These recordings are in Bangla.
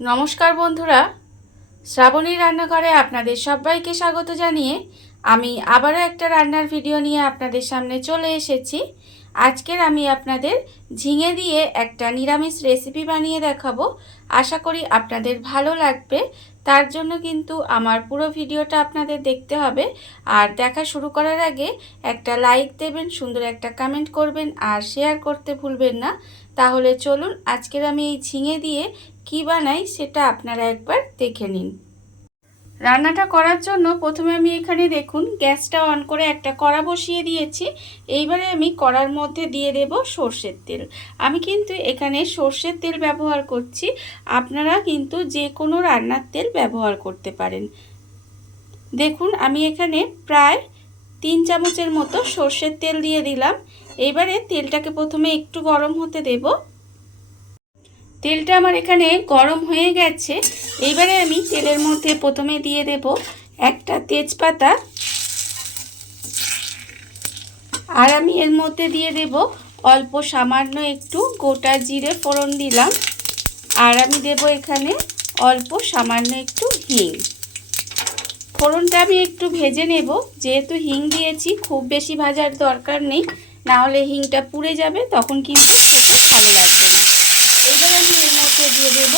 নমস্কার বন্ধুরা, শ্রাবণী রান্নাঘরে আপনাদের সবাইকে স্বাগত জানিয়ে আমি আবারও একটা রান্নার ভিডিও নিয়ে আপনাদের সামনে চলে এসেছি। আজকের আমি আপনাদের ঝিঙে দিয়ে একটা নিরামিষ রেসিপি বানিয়ে দেখাবো। আশা করি আপনাদের ভালো লাগবে। তার জন্য কিন্তু আমার পুরো ভিডিওটা আপনাদের দেখতে হবে। আর দেখা শুরু করার আগে একটা লাইক দেবেন, সুন্দর একটা কমেন্ট করবেন আর শেয়ার করতে ভুলবেন না। তাহলে চলুন আজকের আমি এই ঝিঙে দিয়ে কি বানাই সেটা আপনারা একবার দেখে নিন। রান্নাটা করার জন্য প্রথমে আমি এখানে দেখুন গ্যাসটা অন করে একটা কড়া বসিয়ে দিয়েছি। এইবারে আমি কড়ার মধ্যে দিয়ে দেব সর্ষের তেল। আমি কিন্তু এখানে সর্ষের তেল ব্যবহার করছি, আপনারা কিন্তু যে কোনো রান্নার তেল ব্যবহার করতে পারেন। দেখুন আমি এখানে প্রায় 3 চামচের মতো সর্ষের তেল দিয়ে দিলাম। এইবারে তেলটাকে প্রথমে একটু গরম হতে দেব। তেলটা আমার এখানে গরম হয়ে গেছে। এইবারে আমি তেলের মধ্যে প্রথমে দিয়ে দেব একটা তেজপাতা, আর আমি এর মধ্যে দিয়ে দেব অল্প সামান্য একটু গোটা জিরে ফোড়ন দিলাম, আর আমি দেব এখানে অল্প সামান্য একটু হিং। ফোড়নটা আমি একটু ভেজে নেব, যেহেতু হিং দিয়েছি খুব বেশি ভাজার দরকার নেই, না হলে হিংটা পুড়ে যাবে, তখন কিন্তু খেতে ভালো লাগবে না। এবার আমি এর মধ্যে দিয়ে দেব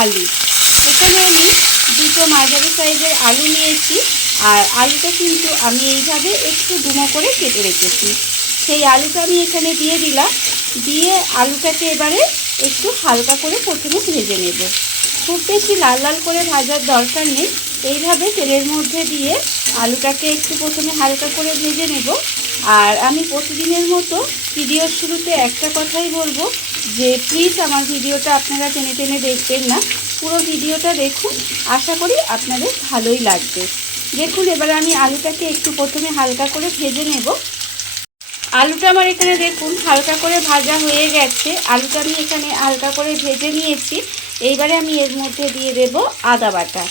আলু। এখানে আমি দুটো মাঝারি সাইজের আলু নিয়েছি, আর আলুটা কিন্তু আমি এইভাবে একটু ডুমো করে কেটে রেখেছি। সেই আলুটা আমি এখানে দিয়ে দিলাম। দিয়ে আলুটাকে এবারে একটু হালকা করে প্রথমে ভেজে নেব। খুব বেশি লাল লাল করে ভাজার দরকার নেই, এইভাবে তেলের মধ্যে দিয়ে আলুটাকে একটু প্রথমে হালকা করে ভেজে নেব। আর আমি প্রতিদিনের মতো ভিডিওর শুরুতে একটা কথাই বলবো, যে প্লিজ আমার ভিডিওটা আপনারা টেনে টেনে দেখবেন না, পুরো ভিডিওটা দেখুন, আশা করি আপনাদের ভালোই লাগবে। দেখুন এবারে আমি আলুটাকে একটু প্রথমে হালকা করে ভেজে নেব। আলুটা আমার এখানে দেখুন হালকা করে ভাজা হয়ে গেছে। আলুটা আমি এখানে হালকা করে ভেজে নিয়েছি। এইবারে আমি এর মধ্যে দিয়ে দেব আদা বাটা।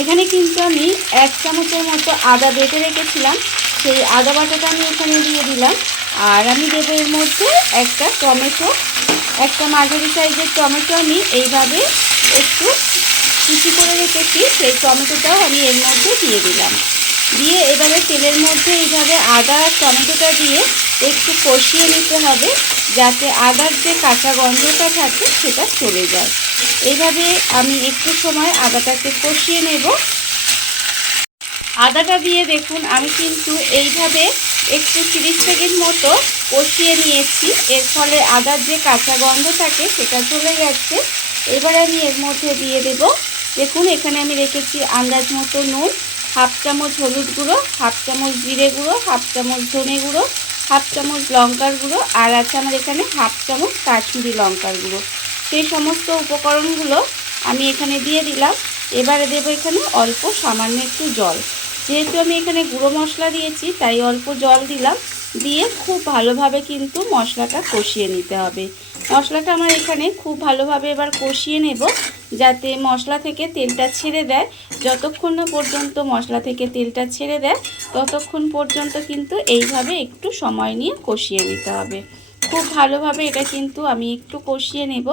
এখানে কিন্তু আমি 1 চামচের মতো আদা বেটে রেখেছিলাম, সেই আদা বাটাটা আমি এখানে দিয়ে দিলাম। আর আমি দেবো এর মধ্যে একটা টমেটো, একটা মাঝারি সাইজের টমেটো আমি এইভাবে একটু কুচি করে রেখেছি, সেই টমেটোটাও আমি এর মধ্যে দিয়ে দিলাম। দিয়ে এবারে তেলের মধ্যে এইভাবে আদা আর টমেটোটা দিয়ে একটু কষিয়ে নিতে হবে, যাতে আদার যে কাঁচা গন্ধটা থাকে সেটা চলে যায়। এইভাবে আমি একটু সময় আদাটাকে কষিয়ে নেব। আদাটা দিয়ে দেখুন আমি কিন্তু এইভাবে একটু 30 সেকেন্ড মতো কষিয়ে নিয়েছি। এর ফলে আদার যে কাঁচা গন্ধ থাকে সেটা চলে গেছে। এবার আমি এর মধ্যে দিয়ে দেব, দেখুন এখানে আমি রেখেছি আন্দাজ মতো নুন, 1/2 চামচ হলুদ গুঁড়ো, 1/2 চামচ জিরে গুঁড়ো, 1/2 চামচ ধনে গুঁড়ো, 1/2 চামচ লঙ্কার গুঁড়ো, আর আছে আমার এখানে 1/2 চামচ কাশ্মীরি লঙ্কার গুঁড়ো। সেই সমস্ত উপকরণগুলো আমি এখানে দিয়ে দিলাম। এবারে দেবো এখানে অল্প সামান্য একটু জল। যেহেতু আমি এখানে গুঁড়ো মশলা দিয়েছি তাই অল্প জল দিলাম। দিয়ে খুব ভালোভাবে কিন্তু মশলাটা কষিয়ে নিতে হবে। মশলাটা আমার এখানে খুব ভালোভাবে এবার কষিয়ে নেব, যাতে মশলা থেকে তেলটা ছেড়ে দেয়। যতক্ষণ না পর্যন্ত মশলা থেকে তেলটা ছেড়ে দেয় ততক্ষণ পর্যন্ত কিন্তু এইভাবে একটু সময় নিয়ে কষিয়ে নিতে হবে। খুব ভালোভাবে এটা কিন্তু আমি একটু কষিয়ে নেব।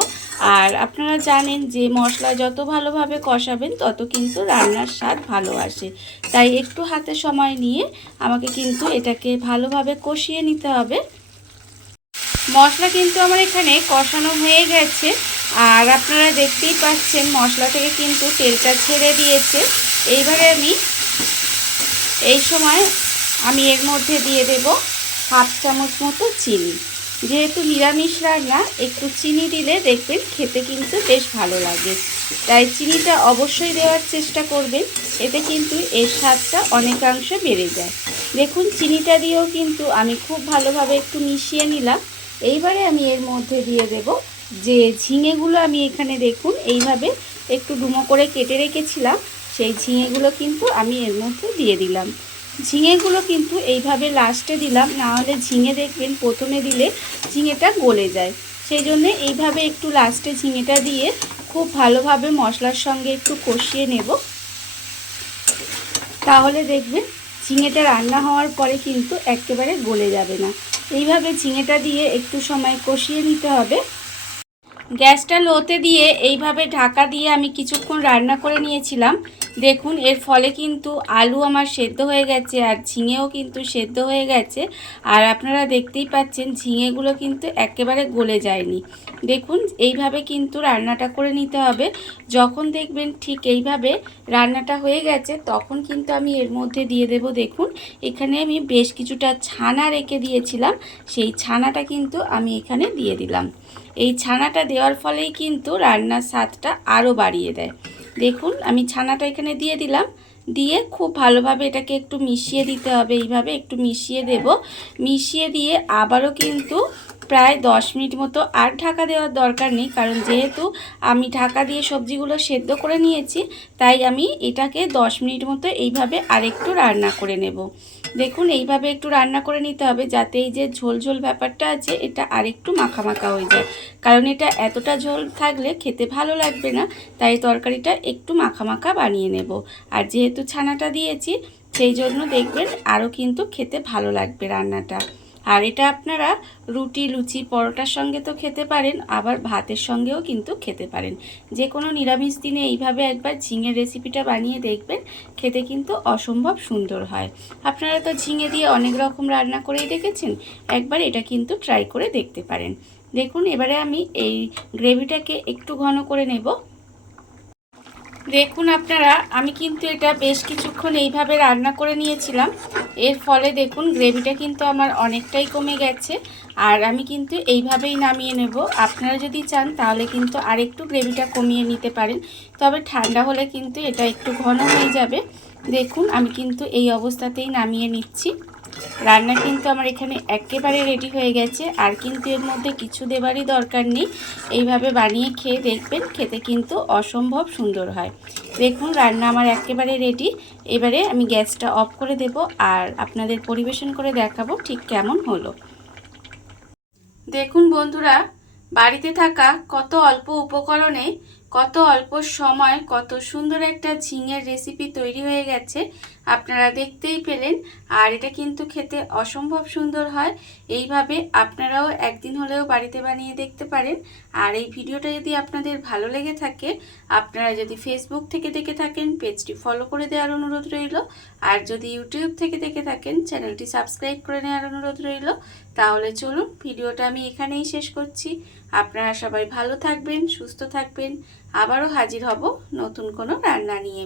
আর আপনারা জানেন যে মশলা যত ভালোভাবে কষাবেন তত কিন্তু রান্নার স্বাদ ভালো আসে, তাই একটু হাতে সময় নিয়ে আমাকে কিন্তু এটাকে ভালোভাবে কষিয়ে নিতে হবে। মশলা কিন্তু আমার এখানে কষানো হয়ে গেছে, আর আপনারা দেখতেই পাচ্ছেন মশলা থেকে কিন্তু তেলটা ছেড়ে দিয়েছে। এইবারে আমি এই সময় আমি এর মধ্যে দিয়ে দেব 1/2 চামচ মতো চিনি। যেহেতু নিরামিষ রান্না একটু চিনি দিলে দেখবেন খেতে কিন্তু বেশ ভালো লাগে, তাই চিনিটা অবশ্যই দেওয়ার চেষ্টা করবেন, এতে কিন্তু এর স্বাদটা অনেকাংশে বেড়ে যায়। দেখুন চিনিটা দিয়েও কিন্তু আমি খুব ভালোভাবে একটু মিশিয়ে নিলাম। এইবারে আমি এর মধ্যে দিয়ে দেব যে ঝিঙেগুলো আমি এখানে দেখুন এইভাবে একটু ডুমো করে কেটে রেখেছিলাম, সেই ঝিঙেগুলো কিন্তু আমি এর মধ্যে দিয়ে দিলাম। ঝিঙেগুলো কিন্তু এইভাবে লাস্টে দিলাম, না হলে ঝিঙে দেখবেন প্রথমে দিলে ঝিঙেটা গলে যায়। সেই জন্য এইভাবে একটু লাস্টে ঝিঙেটা দিয়ে খুব ভালোভাবে মশলার সঙ্গে একটু কষিয়ে নেব। তাহলে দেখবেন ঝিঙেটা রান্না হওয়ার পরে কিন্তু একেবারে গলে যাবে না। এইভাবে ঝিঙেটা দিয়ে একটু সময় কষিয়ে নিতে হবে। গ্যাসটা লোতে দিয়ে এইভাবে ঢাকা দিয়ে আমি কিছুক্ষণ রান্না করে নিয়েছিলাম। দেখুন এর ফলে কিন্তু আলু আমার সেদ্ধ হয়ে গেছে আর ঝিঙেও কিন্তু সেদ্ধ হয়ে গেছে। আর আপনারা দেখতেই পাচ্ছেন ঝিঙেগুলো কিন্তু একেবারে গলে যায়নি। দেখুন এইভাবে কিন্তু রান্নাটা করে নিতে হবে। যখন দেখবেন ঠিক এইভাবে রান্নাটা হয়ে গেছে তখন কিন্তু আমি এর মধ্যে দিয়ে দেব, দেখুন এখানে আমি বেশ কিছুটা ছানা রেখে দিয়েছিলাম, সেই ছানাটা কিন্তু আমি এখানে দিয়ে দিলাম। এই ছানাটা দেওয়ার ফলেই কিন্তু রান্নার স্বাদটা আরও বাড়িয়ে দেয়। দেখুন আমি ছানাটা এখানে দিয়ে দিলাম, দিয়ে খুব ভালোভাবে এটাকে একটু মিশিয়ে দিতে হবে। এইভাবে একটু মিশিয়ে দেব, মিশিয়ে দিয়ে আবারও কিন্তু প্রায় 10 মিনিট মতো, আর ঢাকা দেওয়ার দরকার নেই, কারণ যেহেতু আমি ঢাকা দিয়ে সবজিগুলো সেদ্ধ করে নিয়েছি তাই আমি এটাকে 10 মিনিট মতো এইভাবে আরেকটু রান্না করে নেব। দেখুন এইভাবে একটু রান্না করে নিতে হবে যাতে এই যে ঝোল ঝোল ব্যাপারটা আছে এটা আরেকটু মাখা মাখা হয়ে যায়, কারণ এটা এতটা ঝোল থাকলে খেতে ভালো লাগবে না, তাই তরকারিটা একটু মাখা মাখা বানিয়ে নেব। আর যেহেতু ছানাটা দিয়েছি সেই জন্য দেখবেন আরও কিন্তু খেতে ভালো লাগবে রান্নাটা। আর এটা আপনারা রুটি, লুচি, পরোটার সঙ্গে তো খেতে পারেন, আবার ভাতের সঙ্গেও কিন্তু খেতে পারেন। যে কোনো নিরামিষ দিনে এইভাবে একবার ঝিঙের রেসিপিটা বানিয়ে দেখবেন, খেতে কিন্তু অসম্ভব সুন্দর হয়। আপনারা তো ঝিঙে দিয়ে অনেক রকম রান্না করেই দেখেছেন, একবার এটা কিন্তু ট্রাই করে দেখতে পারেন। দেখুন এবারে আমি এই গ্রেভিটাকে একটু ঘন করে নেব। দেখুন আপনারা আমি কিন্তু এটা বেশ কিছুক্ষণ এইভাবে রান্না করে নিয়েছিলাম, এর ফলে দেখুন গ্রেভিটা কিন্তু আমার অনেকটাই কমে গেছে। আর আমি কিন্তু এইভাবেই নামিয়ে নেব। আপনারা যদি চান তাহলে কিন্তু আরেকটু গ্রেভিটা কমিয়ে নিতে পারেন, তবে ঠান্ডা হলে কিন্তু এটা একটু ঘন হয়ে যাবে। দেখুন আমি কিন্তু এই অবস্থাতেই নামিয়ে নিচ্ছি। রান্না কিন্তু আমার এখানে একেবারে রেডি হয়ে গেছে, আর কিন্তু এর মধ্যে কিছু দেবারই দরকার নেই। এইভাবে বানিয়ে খেয়ে দেখবেন, খেতে কিন্তু অসম্ভব সুন্দর হয়। দেখুন রান্না আমার একেবারে রেডি। এবারে আমি গ্যাসটা অফ করে দেব আর আপনাদের পরিবেশন করে দেখাবো ঠিক কেমন হলো। দেখুন বন্ধুরা, বাড়িতে থাকা কত অল্প উপকরণে কত অল্প সময় কত সুন্দর একটা ঝিঙের রেসিপি তৈরি হয়ে গেছে, আপনারা দেখতেই পেলেন। আর এটা কিন্তু খেতে অসম্ভব সুন্দর হয়। এইভাবে আপনারাও একদিন হলেও বাড়িতে বানিয়ে দেখতে পারেন। আর এই ভিডিওটা যদি আপনাদের ভালো লেগে থাকে, আপনারা যদি ফেসবুক থেকে দেখে থাকেন পেজটি ফলো করে দেওয়ার অনুরোধ রইল, আর যদি ইউটিউব থেকে দেখে থাকেন চ্যানেলটি সাবস্ক্রাইব করে নেওয়ার অনুরোধ রইল। তাহলে চলুন ভিডিওটা আমি এখানেই শেষ করছি। আপনারা সবাই ভালো থাকবেন, সুস্থ থাকবেন। আবারও হাজির হব নতুন কোনো রান্না নিয়ে।